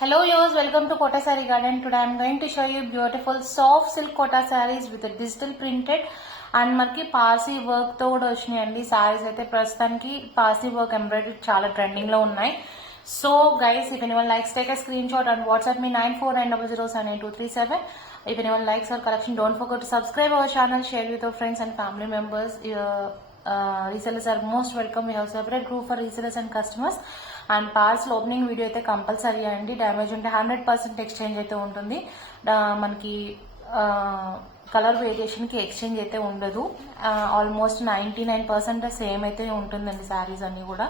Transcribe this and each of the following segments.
Hello viewers, welcome to Kota Saree Garden. Today I am going to show you beautiful soft silk Kota sarees with a digital printed and మనకి పార్సీ వర్క్ తో కూడా వచ్చినాయండి. సారీస్ అయితే ప్రస్తుతానికి Parsi work embroidery చాలా ట్రెండింగ్ లో ఉన్నాయి. So guys, if anyone likes, take a screenshot and WhatsApp me 9490078237. If anyone likes our collection, don't forget to subscribe our channel, share with your friends and family members. Resellers are most welcome. We have separate group for resellers and customers. And parcel opening video అయితే కంపల్సరీ అండి. డ్యామేజ్ ఉంటే 100% ఎక్స్చేంజ్ అయితే ఉంటుంది. మనకి కలర్ వేరియేషన్కి ఎక్స్చేంజ్ అయితే ఉండదు. ఆల్మోస్ట్ 99% సేమ్ అయితే ఉంటుందండి శారీస్ అన్ని కూడా.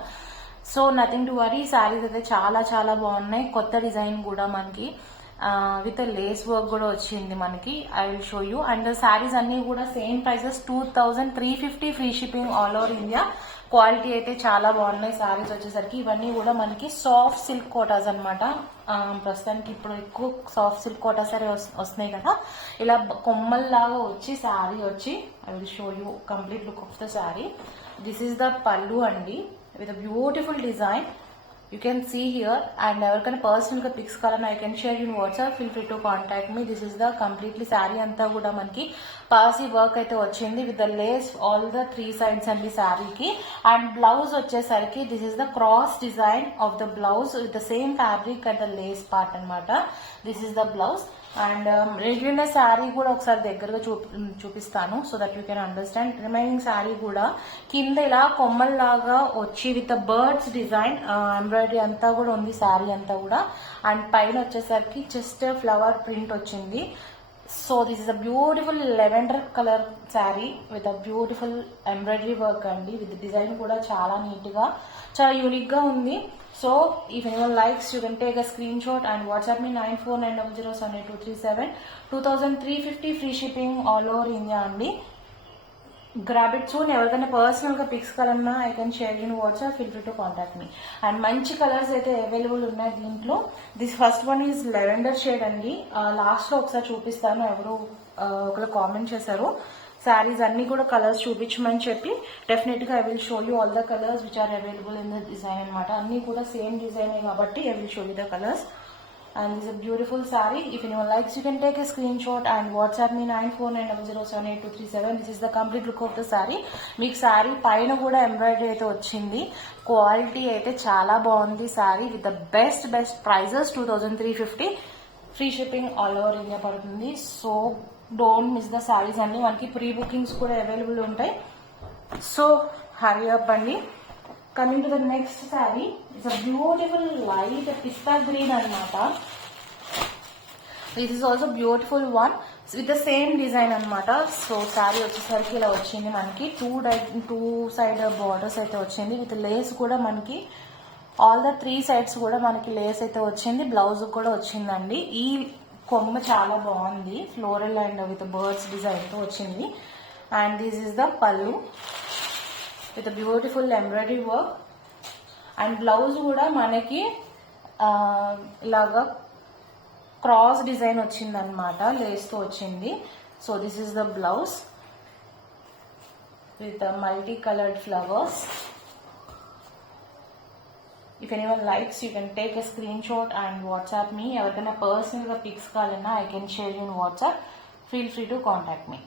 So nothing to worry. Saris అయితే చాలా చాలా బాగున్నాయి. కొత్త డిజైన్ కూడా మనకి విత్ లేస్ వర్క్ కూడా వచ్చింది మనకి. I will show you. And saris అన్ని కూడా same prices 2350 free shipping all over India. Quality అయితే చాలా బాగున్నాయి శారీస్ వచ్చేసరికి. ఇవన్నీ కూడా మనకి సాఫ్ట్ సిల్క్ కోటాస్ అనమాట. ప్రస్తుతానికి ఇప్పుడు ఎక్కువ సాఫ్ట్ సిల్క్ కోటాస్ సారీ వస్తున్నాయి కదా. ఇలా కొమ్మల్లాగా వచ్చి శారీ వచ్చి I will show you complete look of the sari. This is the పల్లు అండి with beautiful design. You can see here, and ఎవరికైనా పర్సనల్ గా పిక్స్ కావాలన్నా I can share in WhatsApp. Feel free to contact me. This is the completely saree అంతా కూడా మనకి Parsi work అయితే వచ్చింది with the lace all the 3 sides అండి శారీకి. అండ్ బ్లౌజ్ వచ్చేసరికి this is the cross design of the blouse with the same fabric and the lace part అనమాట. This is the blouse. And regular sari కూడా ఒకసారి దగ్గరగా చూపిస్తాను so that you can understand. Remaining sari కూడా కింద ఇలా కొమ్మల్లాగా వచ్చి విత్ బర్డ్స్ డిజైన్ ఎంబ్రాయిడరీ అంతా కూడా ఉంది శారీ అంతా కూడా. అండ్ పైన వచ్చేసరికి జస్ట్ ఫ్లవర్ ప్రింట్ వచ్చింది. So this is a beautiful lavender colour sari with a beautiful embroidery work అండి. విత్ డిజైన్ కూడా చాలా నీట్ గా చాలా యూనిక్ గా ఉంది. So if anyone likes, you can take a screenshot and WhatsApp me 9490078237. 2350 free shipping all over India అండి. Grab it soon. ఎవరికైనా పర్సనల్ గా పిక్స్ కావాలన్నా I can share in WhatsApp. Feel free to contact me. And మంచి కలర్స్ అయితే అవైలబుల్ ఉన్నాయి దీంట్లో. This first one is lavender shade అండి. లాస్ట్ లో ఒకసారి చూపిస్తాను. ఎవరు ఒకరు కామెంట్ చేశారు శారీస్ అన్ని కూడా కలర్స్ చూపించమని చెప్పి. డెఫినెట్ గా I will show you all the colours which are available in the design అనమాట. అన్ని కూడా సేమ్ డిజైన్ కాబట్టి I will show you the colours. And this a beautiful sari. If anyone likes you can take a screenshot and WhatsApp me 9490078237. This is the complete look of the sari. మీకు శారీ పైన కూడా ఎంబ్రాయిడరీ అయితే వచ్చింది. క్వాలిటీ అయితే చాలా బాగుంది sari with the best prices. 2350 free shipping all over India పడుతుంది. So don't miss the saris అన్ని. మనకి ప్రీ బుకింగ్స్ కూడా అవైలబుల్ ఉంటాయి. సో హరీ అప్ అండి. Coming to the next sari. It's a beautiful light పిస్తా గ్రీన్ అనమాట. This is also beautiful one with the same design అనమాట. So sari వచ్చేసరికి ఇలా వచ్చింది మనకి. టూ సైడ్ బార్డర్స్ అయితే వచ్చింది విత్ లేస్ కూడా మనకి ఆల్ ద 3 sides కూడా మనకి లేస్ అయితే వచ్చింది. బ్లౌజ్ కూడా వచ్చిందండి. ఈ కొమ్మ చాలా బాగుంది. Floral and with birds design తో వచ్చింది. అండ్ దిస్ ఇస్ ద పల్లు with beautiful embroidery work. And blouse కూడా మనకి ఇలాగా క్రాస్ డిజైన్ వచ్చింది అనమాట. లేస్ తో వచ్చింది. So this is the blouse with multi coloured flowers. If anyone likes, you can take a screenshot and WhatsApp me. ఎవరికైనా పర్సనల్ గా పిక్స్ కావాలన్నా I can share in WhatsApp. Feel free to contact me.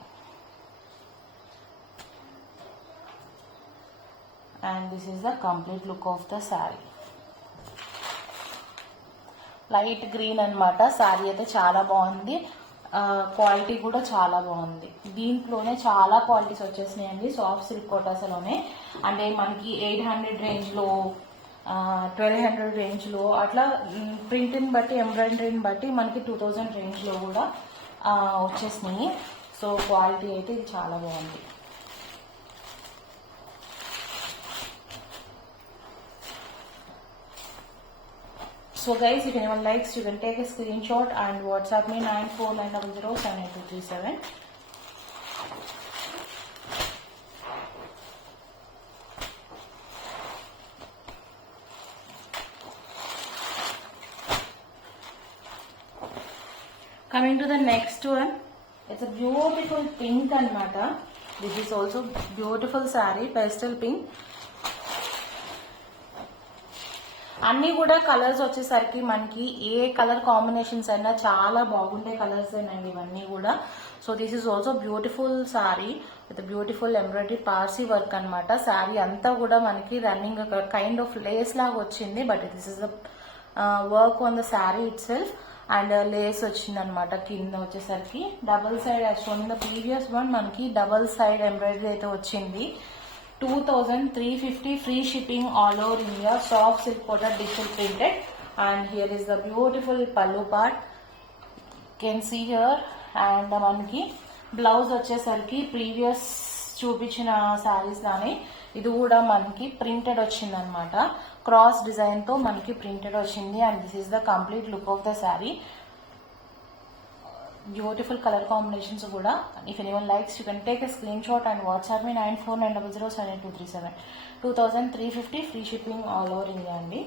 And this is the complete look of the saree. Light green అన్నమాట. శారీ అయితే చాలా బాగుంది. క్వాలిటీ కూడా చాలా బాగుంది. దీంట్లోనే చాలా క్వాలిటీస్ వచ్చేసినాయండి సాఫ్ట్ సిల్క్ కోటాస్లోనే. అంటే మనకి 800 రేంజ్ లో 1200 రేంజ్ లో అట్లా ప్రింట్ని బట్టి ఎంబ్రాయిడరీని బట్టి మనకి 2000 రేంజ్ లో కూడా వచ్చేసినాయి. సో క్వాలిటీ అయితే ఇది చాలా బాగుంది. So guys, if anyone likes, you can take a screenshot and WhatsApp me 9490078237. Coming to the next one, it's a beautiful pink anamata. This is also beautiful saree, pastel pink. అన్ని కూడా కలర్స్ వచ్చేసరికి మనకి ఏ colour combinations అయినా చాలా బాగుండే కలర్స్ అండి ఇవన్నీ కూడా. So this is also beautiful sorry with beautiful embroidery Parsi వర్క్ అనమాట. శారీ అంతా కూడా మనకి రన్నింగ్ కైండ్ ఆఫ్ లేస్ లాగా వచ్చింది, but this is the work on the sari it self. And Lay's వచ్చింది అనమాట కింద వచ్చేసరికి. Double side actual the previous one మనకి డబుల్ సైడ్ ఎంబ్రాయిడరీ అయితే వచ్చింది. 2350 free shipping all over India. Soft silk coated digital printed. And here is the beautiful pallu part. You can see here. And మనకి బ్లౌజ్ వచ్చేసరికి ప్రీవియస్ చూపించిన శారీస్ లానే ఇది కూడా మనకి ప్రింటెడ్ వచ్చింది అనమాట. క్రాస్ డిజైన్ తో మనకి ప్రింటెడ్ వచ్చింది. And this is the complete look of the sari. Beautiful color combinations kuda. If anyone likes, you can take a screenshot and WhatsApp me 9490078237. 2350 free shipping all over India andi.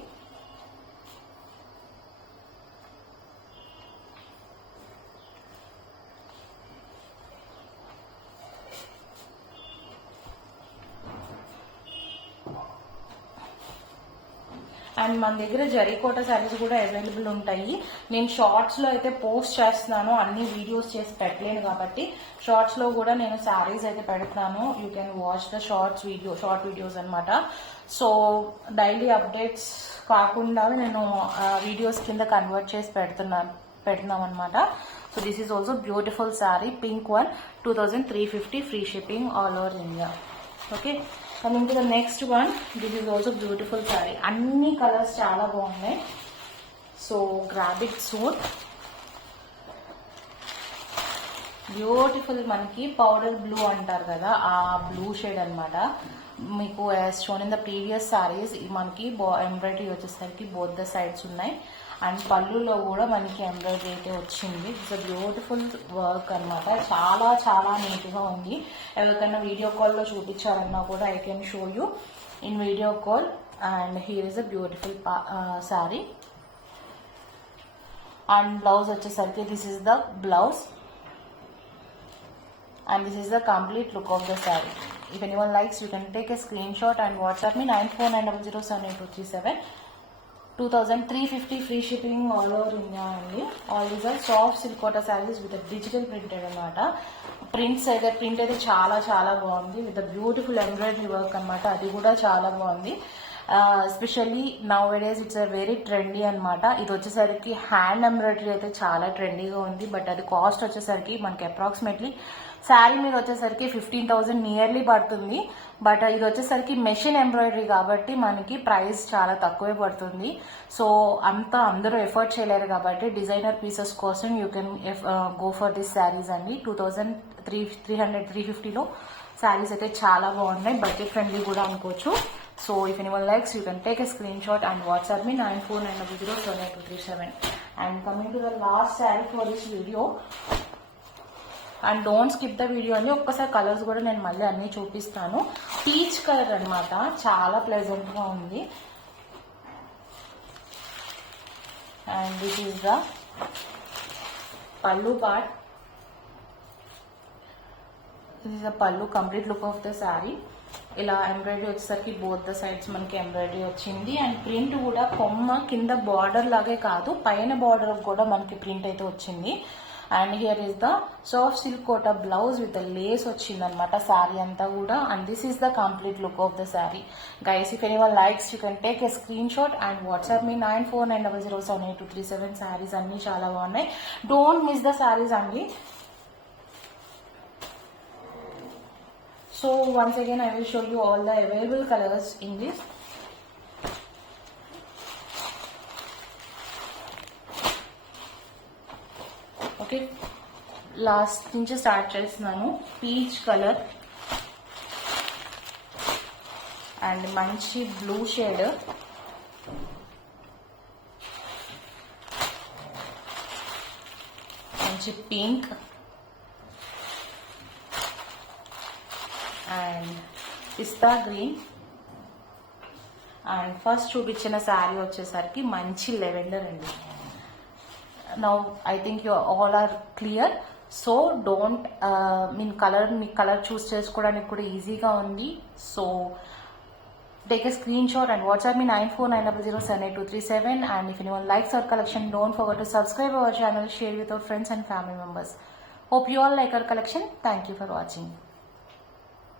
And మన దగ్గర జరీకోట శారీస్ కూడా available ఉంటాయి. నేను షార్ట్స్ లో అయితే పోస్ట్ చేస్తున్నాను, అన్ని వీడియోస్ చేసి పెట్టలేను కాబట్టి షార్ట్స్ లో కూడా నేను శారీస్ అయితే పెడుతున్నాను. You can watch the short videos అనమాట. సో డైలీ అప్డేట్స్ కాకుండా నేను వీడియోస్ కింద కన్వర్ట్ చేసి పెడుతున్నాం అనమాట. So this is also beautiful sari, pink one, 2350 free shipping all over India. Okay, coming to the next one. This is also beautiful sari. అన్ని కలర్స్ చాలా బాగున్నాయి. So grab it suit. Beautiful మనకి పౌడర్ బ్లూ అంటారు కదా, ఆ బ్లూ షేడ్ అనమాట. మీకు as shown in the previous saris మనకి ఎంబ్రాయిడరీ వచ్చేసరికి బోత్ ద సైడ్స్ ఉన్నాయి. అండ్ పళ్ళులో కూడా మనకి ఎంబ్రాయిడరీ అయితే వచ్చింది. ఇట్స్ అ బ్యూటిఫుల్ వర్క్ అనమాట. చాలా చాలా నీట్గా ఉంది. ఎవరికైనా వీడియో కాల్లో చూపించాలన్నా కూడా I can show you in video call. And here is a beautiful sari. And blouse వచ్చేసరికి this is the blouse. and this is the complete look of the saree. If anyone likes, you can take a screenshot and WhatsApp me 9490078237. 2350 free shipping all over India only. All these are soft silk cotta sarees with a digital printed anamata. Prints అయితే ప్రింట్ అయితే చాలా చాలా బాగుంది with beautiful embroidery work అనమాట. అది కూడా చాలా బాగుంది. Especially now days it's a very trendy అనమాట. ఇది వచ్చేసరికి హ్యాండ్ ఎంబ్రాయిడరీ అయితే చాలా ట్రెండీగా ఉంది. బట్ అది కాస్ట్ వచ్చేసరికి మనకి అప్రాక్సిమేట్లీ శారీ మీద వచ్చేసరికి 15,000 నియర్లీ పడుతుంది. బట్ ఇది వచ్చేసరికి మెషిన్ ఎంబ్రాయిడరీ కాబట్టి మనకి ప్రైస్ చాలా తక్కువే పడుతుంది. సో అందరూ ఎఫర్ట్ చేయలేరు కాబట్టి డిజైనర్ పీసెస్ కోసం you can go for this saris అండి. 2350లో శారీస్ అయితే చాలా బాగున్నాయి. బడ్జెట్ ఫ్రెండ్లీ కూడా అనుకోవచ్చు. So if anyone likes, you can take a screenshot and WhatsApp me 9490078237. And coming to the last sari for this video. And don't skip the video అని ఒక్కసారి కలర్స్ కూడా నేను మళ్ళీ అన్ని చూపిస్తాను. పీచ్ కలర్ అనమాట, చాలా ప్లెజెంట్ గా ఉంది. అండ్ దిస్ ఈస్ ద పల్లు పార్ట్. దిస్ ఇస్ ద పల్లు, complete look of the sari. ఇలా ఎంబ్రాయిడరీ వచ్చేసరికి బోత్ ద సైడ్స్ మనకి ఎంబ్రాయిడరీ వచ్చింది. అండ్ ప్రింట్ కూడా కొమ్మ కింద బార్డర్ లాగే కాదు, పైన బార్డర్ కూడా మనకి ప్రింట్ అయితే వచ్చింది. And here is the soft silk Kota blouse with lace వచ్చింది అనమాట శారీ అంతా కూడా. And this is the complete look of the sari. Guys, if anyone likes, you can take a screenshot and WhatsApp me 9490078237. Saris అన్ని చాలా బాగున్నాయి. Don't miss the saris అండి. So once again I will show you all the available colors in this. Okay, last నుంచి start చేస్తున్నాను. Peach colour and మంచి blue shade, మంచి pink and pista green. And first చూపించిన శారీ వచ్చేసరికి మంచి లెవెండర్ అండి. Now I think you all are clear. So don't me colour choose చేసుకోవడానికి కూడా ఈజీగా ఉంది. సో take a screenshot and WhatsApp me 9490078237. And if anyone likes our collection, don't forget to subscribe our channel, share with our friends and family members. Hope you all like our collection. Thank you for watching.